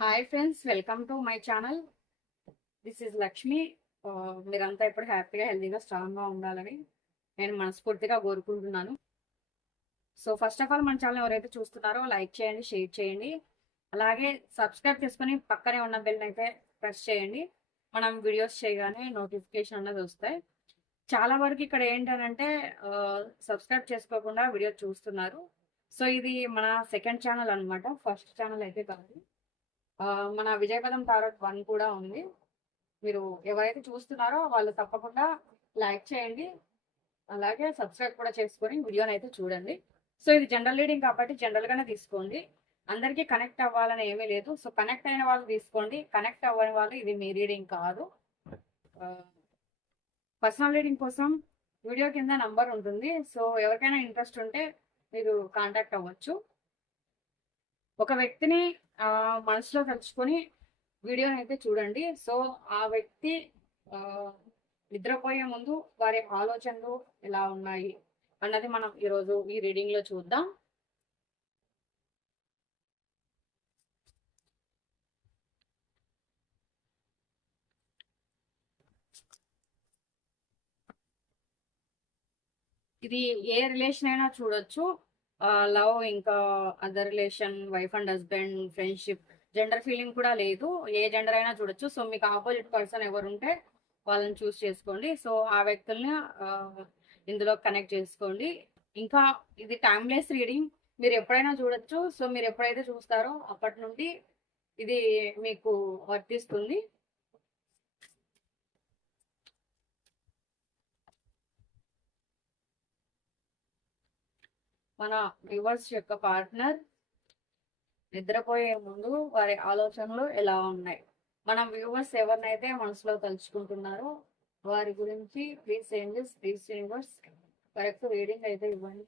Hi friends, welcome to my channel. This is Lakshmi. మీరంతా ఇప్పుడు హ్యాపీగా హెల్తీగా స్ట్రాంగ్గా ఉండాలని నేను మనస్ఫూర్తిగా కోరుకుంటున్నాను. సో ఫస్ట్ ఆఫ్ ఆల్ మన ఛానల్ ఎవరైతే చూస్తున్నారో లైక్ చేయండి, షేర్ చేయండి, అలాగే సబ్స్క్రైబ్ చేసుకుని పక్కనే ఉన్న బెల్ అయితే ప్రెస్ చేయండి. మనం వీడియోస్ చేయగానే నోటిఫికేషన్ అన్నది వస్తాయి. చాలా వరకు ఇక్కడ ఏంటంటే సబ్స్క్రైబ్ చేసుకోకుండా వీడియో చూస్తున్నారు. సో ఇది మన సెకండ్ ఛానల్ అనమాట, ఫస్ట్ ఛానల్ అయితే కాదు. మన విజయపదం టారోట్ 1 కూడా ఉంది. మీరు ఎవరైతే చూస్తున్నారో వాళ్ళు తప్పకుండా లైక్ చేయండి, అలాగే సబ్స్క్రైబ్ కూడా చేసుకొని వీడియోని అయితే చూడండి. సో ఇది జనరల్ రీడింగ్ కాబట్టి జనరల్గానే తీసుకోండి. అందరికీ కనెక్ట్ అవ్వాలని ఏమీ లేదు. సో కనెక్ట్ అయిన వాళ్ళు తీసుకోండి, కనెక్ట్ అవ్వని వాళ్ళు ఇది మీ రీడింగ్ కాదు. పర్సనల్ రీడింగ్ కోసం వీడియో కింద నంబర్ ఉంటుంది. సో ఎవరికైనా ఇంట్రెస్ట్ ఉంటే మీరు కాంటాక్ట్ అవ్వచ్చు. ఒక వ్యక్తిని మనసులో తలుచుకొని వీడియోని అయితే చూడండి. సో ఆ వ్యక్తి నిద్రపోయే ముందు వారి ఆలోచనలు ఎలా ఉన్నాయి అన్నది మనం ఈరోజు ఈ రీడింగ్ లో చూద్దాం. ఇది ఏ రిలేషన్ అయినా చూడొచ్చు. లవ్, ఇంకా other relation, wife and husband, friendship, gender feeling కూడా లేదు. ఏ జెండర్ అయినా చూడొచ్చు. సో మీకు ఆపోజిట్ పర్సన్ ఎవరుంటే వాళ్ళని చూస్ చేసుకోండి. సో ఆ వ్యక్తుల్ని ఇందులో కనెక్ట్ చేసుకోండి. ఇంకా ఇది టైమ్లెస్ రీడింగ్, మీరు ఎప్పుడైనా చూడొచ్చు. సో మీరు ఎప్పుడైతే చూస్తారో అప్పటి నుండి ఇది మీకు వర్తిస్తుంది. మన వ్యూవర్స్ యొక్క పార్ట్నర్ నిద్రపోయే ముందు వారి ఆలోచనలు ఎలా ఉన్నాయి? మనం వ్యూవర్స్ ఎవరినైతే మనసులో తలుచుకుంటున్నారో వారి గురించి please ఏంజెస్, please universe correct reading అయితే ఇవ్వండి.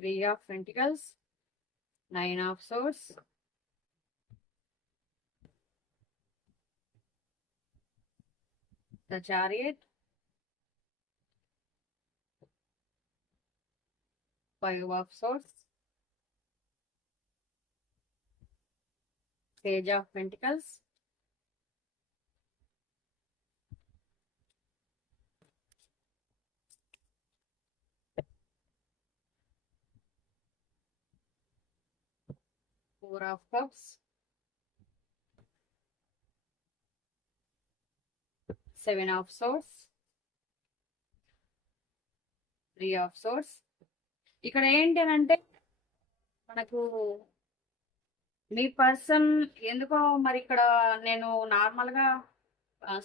Three of Pentacles, Nine of Swords, the Chariot, Five of Swords, Page of Pentacles, Four of Cups, Seven of Swords, Three of Swords. ఇక్కడ ఏంటి అంటే మనకు మీ పర్సన్ ఎందుకో మరి ఇక్కడ నేను నార్మల్గా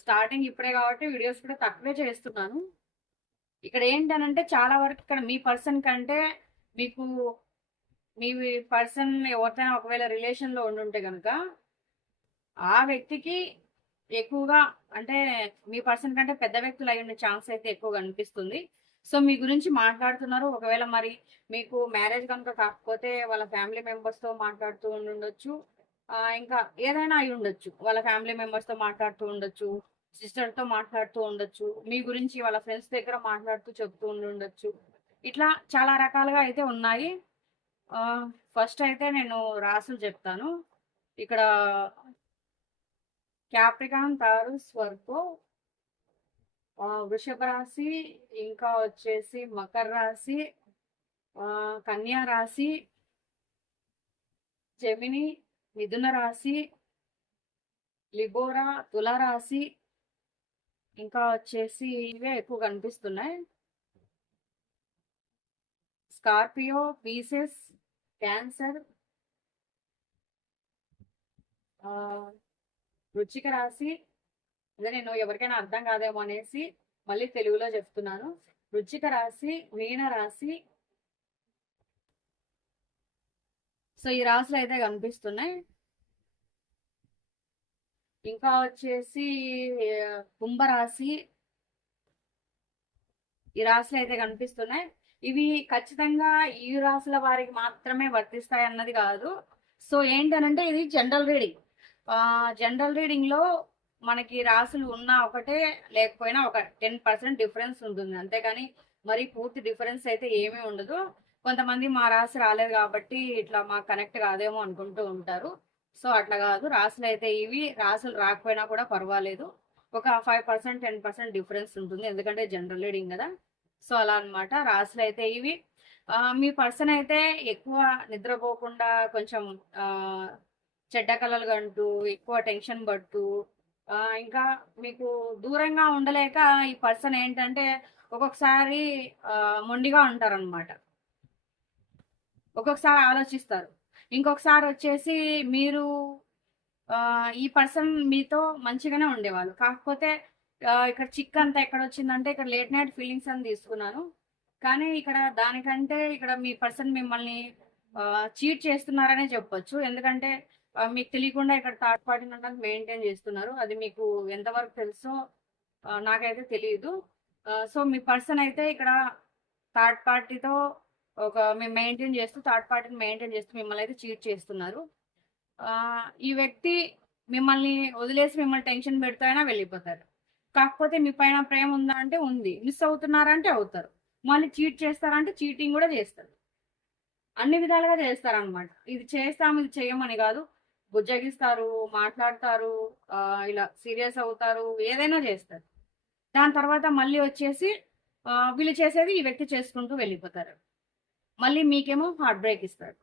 స్టార్టింగ్ ఇప్పుడే కాబట్టి వీడియోస్ కూడా తక్కువే చేస్తున్నాను. ఇక్కడ ఏంటనంటే చాలా వరకు ఇక్కడ మీ పర్సన్ కంటే మీకు మీ పర్సన్ ఎవరితోనైనా ఒకవేళ రిలేషన్లో ఉండుంటే కనుక ఆ వ్యక్తికి ఎక్కువగా అంటే మీ పర్సన్ కంటే పెద్ద వ్యక్తులు అయి ఉండే ఛాన్స్ అయితే ఎక్కువగా అనిపిస్తుంది. సో మీ గురించి మాట్లాడుతున్నారు. ఒకవేళ మరి మీకు మ్యారేజ్ కనుక కాకపోతే వాళ్ళ ఫ్యామిలీ మెంబర్స్తో మాట్లాడుతూ ఉండొచ్చు, ఇంకా ఏదైనా అయి ఉండొచ్చు. వాళ్ళ ఫ్యామిలీ మెంబర్స్తో మాట్లాడుతూ ఉండొచ్చు, సిస్టర్తో మాట్లాడుతూ ఉండొచ్చు, మీ గురించి వాళ్ళ ఫ్రెండ్స్ దగ్గర మాట్లాడుతూ చెప్తూ ఉండొచ్చు. ఇట్లా చాలా రకాలుగా అయితే ఉన్నాయి. ఫస్ట్ అయితే నేను రాసులు చెప్తాను. ఇక్కడ క్యాప్రికాన్, తారస్, వర్గో, వృషభ రాశి, ఇంకా వచ్చేసి మకర రాశి, కన్యా రాశి, జెమిని, మిథున రాశి, లిబోరా, తుల రాశి, ఇంకా వచ్చేసి ఇవే ఎక్కువ కనిపిస్తున్నాయి. స్కార్పియో, పీసెస్, క్యాన్సర్, వృశ్చిక రాశి. అదే నేను ఎవరికైనా అర్థం కాదేమో అనేసి మళ్ళీ తెలుగులో చెప్తున్నాను. వృశ్చిక రాశి, మీన రాశి. సో ఈ రాశులు అయితే కనిపిస్తున్నాయి. ఇంకా వచ్చేసి కుంభరాశి, ఈ రాశులు అయితే కనిపిస్తున్నాయి. ఇవి ఖచ్చితంగా ఈ రాశుల వారికి మాత్రమే వర్తిస్తాయి అన్నది కాదు. సో ఏంటనంటే ఇది జనరల్ రీడింగ్. జనరల్ రీడింగ్ లో మనకి రాసులు ఉన్నా ఒకటే, లేకపోయినా ఒక 10% డిఫరెన్స్ ఉంటుంది, అంతేగాని మరి పూర్తి డిఫరెన్స్ అయితే ఏమీ ఉండదు. కొంతమంది మా రాశి రాలేదు కాబట్టి ఇట్లా మాకు కనెక్ట్ కాదేమో అనుకుంటూ ఉంటారు. సో అట్లా కాదు, రాసులు అయితే ఇవి రాసులు రాకపోయినా కూడా పర్వాలేదు. ఒక 5% 10% డిఫరెన్స్ ఉంటుంది, ఎందుకంటే జనరల్ రీడింగ్ కదా. సో అలా అనమాట. రాసులు అయితే ఇవి. మీ పర్సన్ అయితే ఎక్కువ నిద్రపోకుండా కొంచెం చెడ్డ కలలు కంటూ ఎక్కువ టెన్షన్ పడుతూ ఇంకా మీకు దూరంగా ఉండలేక ఈ పర్సన్ ఏంటంటే ఒక్కొక్కసారి మొండిగా ఉంటారనమాట. ఒక్కొక్కసారి ఆలోచిస్తారు, ఇంకొకసారి వచ్చేసి మీరు ఈ పర్సన్ మీతో మంచిగానే ఉండేవాళ్ళు. కాకపోతే ఇక్కడ చిక్ అంతా ఎక్కడ వచ్చిందంటే ఇక్కడ లేట్ నైట్ ఫీలింగ్స్ అని తీసుకున్నాను. కానీ ఇక్కడ దానికంటే ఇక్కడ మీ పర్సన్ మిమ్మల్ని చీట్ చేస్తున్నారనే చెప్పొచ్చు. ఎందుకంటే మీకు తెలియకుండా ఇక్కడ థర్డ్ పార్టీ నుండి మెయింటైన్ చేస్తున్నారు. అది మీకు ఎంతవరకు తెలుసో నాకైతే తెలియదు. సో మీ పర్సన్ అయితే ఇక్కడ థర్డ్ పార్టీతో మేము మెయింటైన్ చేస్తూ థర్డ్ పార్టీని మెయింటైన్ చేస్తూ మిమ్మల్ని అయితే చీట్ చేస్తున్నారు. ఈ వ్యక్తి మిమ్మల్ని వదిలేసి మిమ్మల్ని టెన్షన్ పెడుతూ అయినా వెళ్ళిపోతారు. కాకపోతే మీ పైన ప్రేమ ఉందా అంటే ఉంది, మిస్ అవుతున్నారంటే అవుతారు, మళ్ళీ చీట్ చేస్తారంటే చీటింగ్ కూడా చేస్తారు. అన్ని విధాలుగా చేస్తారనమాట. ఇది చేస్తాము ఇది చేయమని కాదు, బుజ్జగిస్తారు, మాట్లాడతారు, ఇలా సీరియస్ అవుతారు, ఏదైనా చేస్తారు. దాని తర్వాత మళ్ళీ వచ్చేసి వీళ్ళు చేసేది ఈ వ్యక్తి చేసుకుంటూ వెళ్ళిపోతారు. మళ్ళీ మీకేమో హార్ట్ బ్రేక్ ఇస్తారు.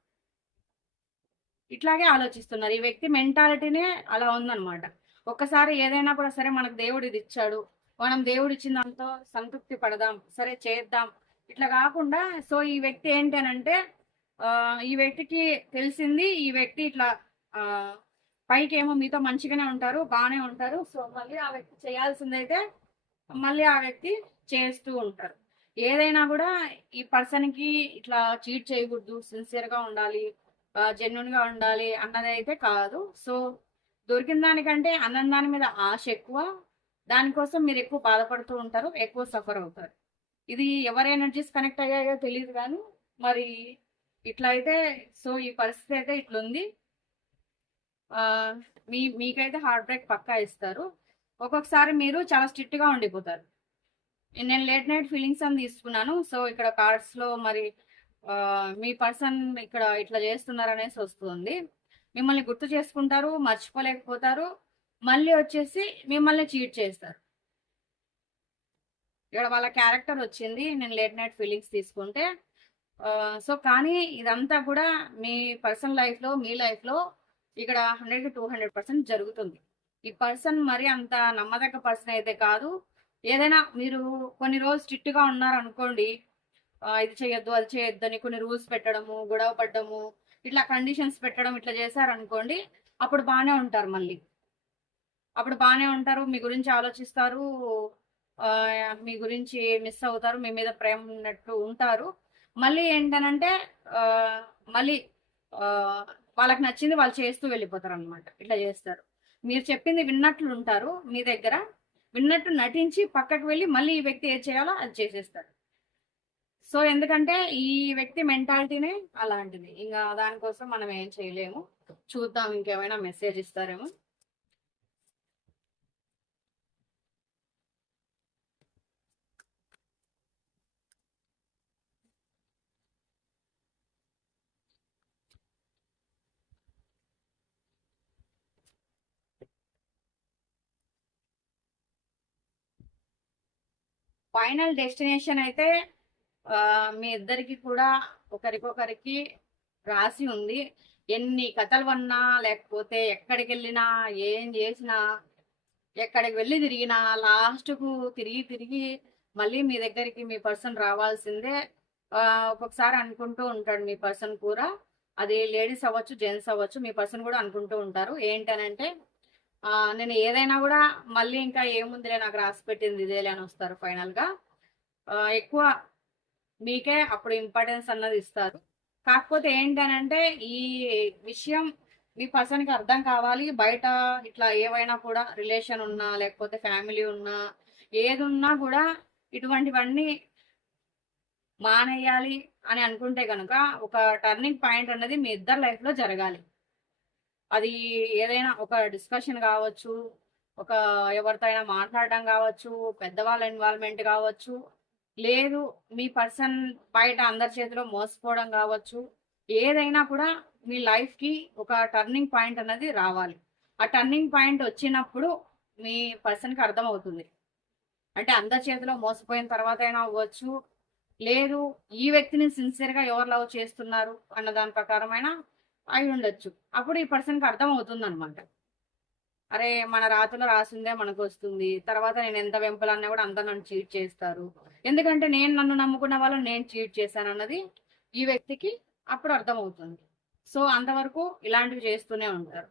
ఇట్లాగే ఆలోచిస్తున్నారు. ఈ వ్యక్తి మెంటాలిటీనే అలా ఉందన్నమాట. ఒక్కసారి ఏదైనా కూడా సరే మనకు దేవుడు ఇది ఇచ్చాడు, మనం దేవుడు ఇచ్చిన దాంతో సంతృప్తి పడదాం, సరే చేద్దాం, ఇట్లా కాకుండా సో ఈ వ్యక్తి ఏంటి అనంటే ఈ వ్యక్తికి తెలిసింది ఈ వ్యక్తి ఇట్లా పైకి ఏమో మీతో మంచిగానే ఉంటారు, బాగానే ఉంటారు. సో మళ్ళీ ఆ వ్యక్తి చేయాల్సిందైతే మళ్ళీ ఆ వ్యక్తి చేస్తూ ఉంటారు. ఏదైనా కూడా ఈ పర్సన్కి ఇట్లా చీట్ చేయకూడదు, సిన్సియర్గా ఉండాలి, జెన్యున్ గా ఉండాలి అన్నది అయితే కాదు. సో దొరికిన దానికంటే అన్నం దాని మీద ఆశ ఎక్కువ, దానికోసం మీరు ఎక్కువ బాధపడుతూ ఉంటారు, ఎక్కువ సఫర్ అవుతారు. ఇది ఎవరి ఎనర్జీస్ కనెక్ట్ అయ్యాయో తెలియదు కానీ మరి ఇట్లా అయితే సో ఈ పరిస్థితి అయితే ఇట్లుంది. మీకైతే హార్ట్ బ్రేక్ పక్కా ఇస్తారు. ఒక్కొక్కసారి మీరు చాలా స్ట్రిక్ట్ గా ఉండిపోతారు. నేను లేట్ నైట్ ఫీలింగ్స్ అని తీసుకున్నాను. సో ఇక్కడ కార్డ్స్ లో మరి మీ పర్సన్ ఇక్కడ ఇట్లా చేస్తున్నారు అనేసి వస్తుంది. మిమ్మల్ని గుర్తు చేసుకుంటారు, మర్చిపోలేకపోతారు, మళ్ళీ వచ్చేసి మిమ్మల్ని చీట్ చేస్తారు. ఇక్కడ వాళ్ళ క్యారెక్టర్ వచ్చింది నేను లేట్ నైట్ ఫీలింగ్స్ తీసుకుంటే. సో కానీ ఇదంతా కూడా మీ పర్సనల్ లైఫ్లో మీ లైఫ్లో ఇక్కడ 100 to 200% జరుగుతుంది. ఈ పర్సన్ మరి అంత నమ్మదగ్గ పర్సన్ అయితే కాదు. ఏదైనా మీరు కొన్ని రోజులు స్ట్రిక్ట్గా ఉన్నారనుకోండి, ఇది చేయొద్దు అది చేయొద్దు అని కొన్ని రూల్స్ పెట్టడము, గొడవ పడ్డము, ఇట్లా కండిషన్స్ పెట్టడం ఇట్లా చేశారనుకోండి, అప్పుడు బాగానే ఉంటారు. మళ్ళీ అప్పుడు బాగానే ఉంటారు, మీ గురించి ఆలోచిస్తారు, మీ గురించి మిస్ అవుతారు, మీ మీద ప్రేమ ఉన్నట్టు ఉంటారు. మళ్ళీ ఏంటనంటే మళ్ళీ వాళ్ళకి నచ్చింది వాళ్ళు చేస్తూ వెళ్ళిపోతారు అనమాట. ఇట్లా చేస్తారు. మీరు చెప్పింది విన్నట్లు ఉంటారు, మీ దగ్గర విన్నట్టు నటించి పక్కకు వెళ్ళి మళ్ళీ ఈ వ్యక్తి ఏది చేయాలో అది చేసేస్తారు. సో ఎందుకంటే ఈ వ్యక్తి మెంటాలిటీనే అలాంటిది, ఇంకా దానికోసం మనం ఏం చేయలేము. చూద్దాం ఇంకేమైనా మెసేజ్ ఇస్తారేమో. ఫైనల్ డెస్టినేషన్ అయితే మీ ఇద్దరికి కూడా ఒకరికొకరికి రాసి ఉంది. ఎన్ని కథలు వన్నా లేకపోతే ఎక్కడికి వెళ్ళినా ఏం చేసినా ఎక్కడికి వెళ్ళి తిరిగినా లాస్ట్కు తిరిగి తిరిగి మళ్ళీ మీ దగ్గరికి మీ పర్సన్ రావాల్సిందే. ఒక్కొక్కసారి అనుకుంటూ ఉంటాడు మీ పర్సన్ కూడా, అది లేడీస్ అవ్వచ్చు జెంట్స్ అవ్వచ్చు, మీ పర్సన్ కూడా అనుకుంటూ ఉంటారు ఏంటనంటే నేను ఏదైనా కూడా మళ్ళీ ఇంకా ఏముందిలే నాకు రాసి పెట్టింది ఇదేలే అని వస్తారు. ఫైనల్గా ఎక్కువ మీకే అప్పుడు ఇంపార్టెన్స్ అన్నది ఇస్తారు. కాకపోతే ఏంటనంటే ఈ విషయం మీ పర్సన్కి అర్థం కావాలి. బయట ఇట్లా ఏవైనా కూడా రిలేషన్ ఉన్నా లేకపోతే ఫ్యామిలీ ఉన్నా ఏది ఉన్నా కూడా ఇటువంటివన్నీ మానేయాలి అని అనుకుంటే కనుక ఒక టర్నింగ్ పాయింట్ అన్నది మీ ఇద్దరు లైఫ్లో జరగాలి. అది ఏదైనా ఒక డిస్కషన్ కావచ్చు, ఒక ఎవరితో అయినా మాట్లాడడం కావచ్చు, పెద్దవాళ్ళ ఇన్వాల్వ్మెంట్ కావచ్చు, లేదు మీ పర్సన్ బయట అందరి చేతిలో మోసపోవడం కావచ్చు, ఏదైనా కూడా మీ లైఫ్కి ఒక టర్నింగ్ పాయింట్ అన్నది రావాలి. ఆ టర్నింగ్ పాయింట్ వచ్చినప్పుడు మీ పర్సన్కి అర్థమవుతుంది. అంటే అందరి చేతిలో మోసపోయిన తర్వాత అయినా అవ్వచ్చు, లేదు ఈ వ్యక్తిని సిన్సియర్గా ఎవరు లవ్ చేస్తున్నారు అన్న దాని ప్రకారమైనా అయి ఉండొచ్చు. అప్పుడు ఈ పర్సన్కి అర్థం అవుతుంది అనమాట. అరే మన రాతలో రాసిందే మనకు వస్తుంది, తర్వాత నేను ఎంత వెంపలన్నా కూడా అంతా నన్ను చీట్ చేస్తారు, ఎందుకంటే నేను నన్ను నమ్ముకున్న వాళ్ళని నేను చీట్ చేశాను అన్నది ఈ వ్యక్తికి అప్పుడు అర్థమవుతుంది. సో అంతవరకు ఇలాంటివి చేస్తూనే ఉంటారు.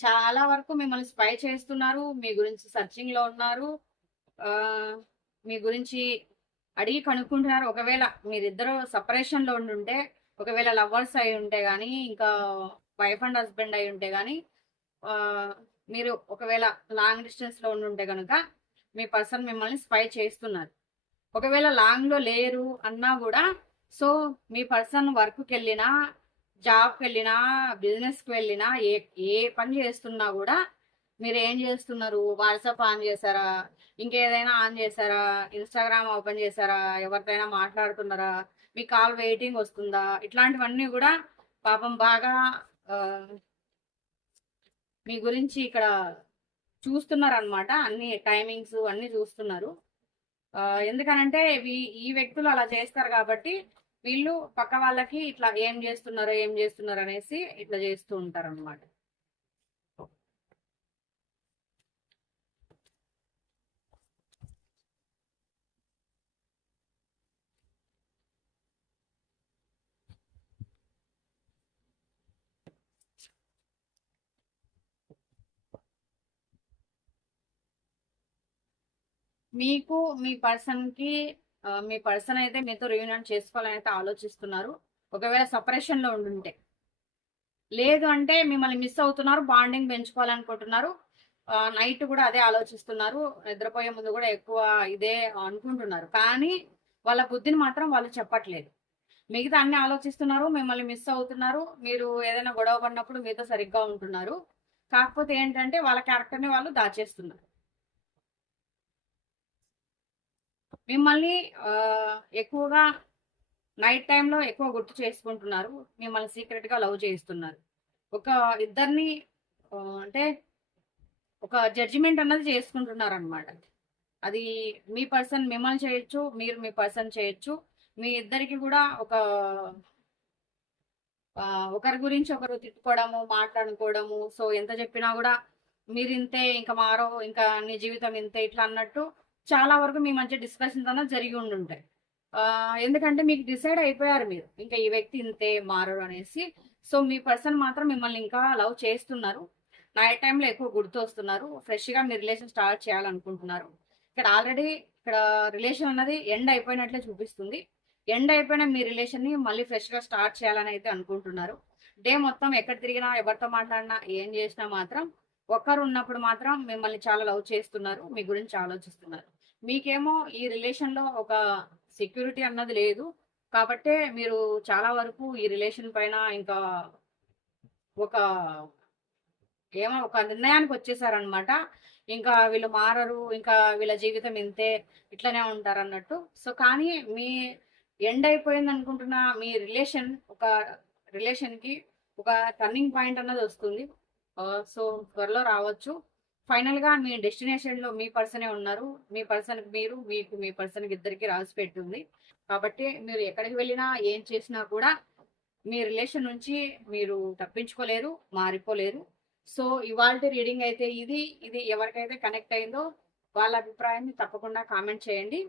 చాలా వరకు మిమ్మల్ని స్పై చేస్తున్నారు, మీ గురించి సర్చింగ్ లో ఉన్నారు, మీ గురించి అడిగి కనుక్కుంటున్నారు. ఒకవేళ మీరిద్దరు సపరేషన్ లో ఉండుంటే, ఒకవేళ లవర్స్ అయి ఉంటే గానీ, ఇంకా వైఫ్ అండ్ హస్బెండ్ అయి ఉంటే గానీ, మీరు ఒకవేళ లాంగ్ డిస్టెన్స్ లో ఉండుంటే కనుక మీ పర్సన్ మిమ్మల్ని స్పై చేస్తున్నారు. ఒకవేళ లాంగ్ లో లేరు అన్నా కూడా, సో మీ పర్సన్ వర్క్కి వెళ్ళినా, జాబ్కి వెళ్ళినా, బిజినెస్కి వెళ్ళినా, ఏ ఏ పని చేస్తున్నా కూడా మీరు ఏం చేస్తున్నారు? వాట్సాప్ ఆన్ చేశారా, ఇంకేదైనా ఆన్ చేశారా, ఇన్స్టాగ్రామ్ ఓపెన్ చేశారా, ఎవరితోనైనా మాట్లాడుతున్నారా, మీ కాల్ వెయిటింగ్ వస్తుందా, ఇట్లాంటివన్నీ కూడా పాపం బాగా మీ గురించి ఇక్కడ చూస్తున్నారు అనమాట. అన్ని టైమింగ్స్ అన్ని చూస్తున్నారు. ఎందుకనంటే ఈ వ్యక్తులు అలా చేస్తారు కాబట్టి వీళ్ళు పక్క వాళ్ళకి ఇట్లా ఏం చేస్తున్నారు అనేసి ఇట్లా చేస్తూ ఉంటారు అనమాట. మీకు మీ పర్సన్కి మీ పర్సన్ అయితే మీతో రీయూనియన్ చేసుకోవాలని అయితే ఆలోచిస్తున్నారు. ఒకవేళ సపరేషన్ లో ఉండుంటే, లేదు అంటే మిమ్మల్ని మిస్ అవుతున్నారు, బాండింగ్ పెంచుకోవాలనుకుంటున్నారు, నైట్ కూడా అదే ఆలోచిస్తున్నారు, నిద్రపోయే ముందు కూడా ఎక్కువ ఇదే అనుకుంటున్నారు. కానీ వాళ్ళ బుద్ధిని మాత్రం వాళ్ళు చెప్పట్లేదు. మిగతా అన్ని ఆలోచిస్తున్నారు, మిమ్మల్ని మిస్ అవుతున్నారు, మీరు ఏదైనా గొడవ పడినప్పుడు మీతో సరిగ్గా ఉంటున్నారు. కాకపోతే ఏంటంటే వాళ్ళ క్యారెక్టర్ని వాళ్ళు దాచేస్తున్నారు. మిమ్మల్ని ఎక్కువగా నైట్ టైంలో ఎక్కువ గుర్తు చేసుకుంటున్నారు, మిమ్మల్ని సీక్రెట్గా లవ్ చేస్తున్నారు. ఒక ఇద్దరిని అంటే ఒక జడ్జిమెంట్ అన్నది చేసుకుంటున్నారు అనమాట. అది మీ పర్సన్ మిమ్మల్ని చేయొచ్చు, మీరు మీ పర్సన్ చేయొచ్చు. మీ ఇద్దరికి కూడా ఒకరి గురించి ఒకరు తిట్టుకోవడము, మాట్లాడుకోవడము. సో ఎంత చెప్పినా కూడా మీరు ఇంతే, ఇంకా మారో, ఇంకా నీ జీవితం ఇంతే, ఇట్లా అన్నట్టు చాలా వరకు మీ మధ్య డిస్కషన్స్ అన్నది జరిగి ఉండుంటాయి. ఎందుకంటే మీకు డిసైడ్ అయిపోయారు మీరు, ఇంకా ఈ వ్యక్తి ఇంతే, మారడు అనేసి. సో మీ పర్సన్ మాత్రం మిమ్మల్ని ఇంకా లవ్ చేస్తున్నారు, నైట్ టైంలో ఎక్కువ గుర్తు వస్తున్నారు, ఫ్రెష్గా మీ రిలేషన్ స్టార్ట్ చేయాలనుకుంటున్నారు. ఇక్కడ ఆల్రెడీ ఇక్కడ రిలేషన్ అన్నది ఎండ్ అయిపోయినట్లే చూపిస్తుంది. ఎండ్ అయిపోయిన మీ రిలేషన్ని మళ్ళీ ఫ్రెష్గా స్టార్ట్ చేయాలని అయితే అనుకుంటున్నారు. డే మొత్తం ఎక్కడ తిరిగినా, ఎవరితో మాట్లాడినా, ఏం చేసినా మాత్రం ఒక్కరు ఉన్నప్పుడు మాత్రం మిమ్మల్ని చాలా లవ్ చేస్తున్నారు, మీ గురించి ఆలోచిస్తున్నారు. మీకేమో ఈ రిలేషన్లో ఒక సెక్యూరిటీ అన్నది లేదు కాబట్టే మీరు చాలా వరకు ఈ రిలేషన్ పైన ఇంకా ఒక ఒక నిర్ణయానికి వచ్చేసారనమాట. ఇంకా వీళ్ళు మారరు, ఇంకా వీళ్ళ జీవితం ఇంతే, ఇట్లనే ఉంటారు అన్నట్టు. సో కానీ మీ ఎండ్ అయిపోయింది అనుకుంటున్న మీ రిలేషన్కి ఒక టర్నింగ్ పాయింట్ అన్నది వస్తుంది. సో త్వరలో రావచ్చు. ఫైనల్గా మీ డెస్టినేషన్లో మీ పర్సనే ఉన్నారు, మీ పర్సన్కి మీరు, మీకు మీ పర్సన్కి ఇద్దరికి రాసి పెట్టుంది. కాబట్టి మీరు ఎక్కడికి వెళ్ళినా, ఏం చేసినా కూడా మీ రిలేషన్ నుంచి మీరు తప్పించుకోలేరు, మారిపోలేరు. సో ఇవాల్టి రీడింగ్ అయితే ఇది ఎవరికైతే కనెక్ట్ అయిందో వాళ్ళ అభిప్రాయాన్ని తప్పకుండా కామెంట్ చేయండి.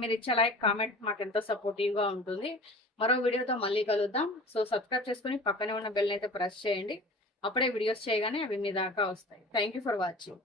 మీరు ఇచ్చే లైక్, కామెంట్ మాకు ఎంతో సపోర్టివ్గా ఉంటుంది. మరో వీడియోతో మళ్ళీ కలుద్దాం. సో సబ్స్క్రైబ్ చేసుకుని పక్కనే ఉన్న బెల్ అయితే ప్రెస్ చేయండి. అప్పుడే వీడియోస్ చేయగానే అవి మీ దాకా వస్తాయి. Thank you for watching.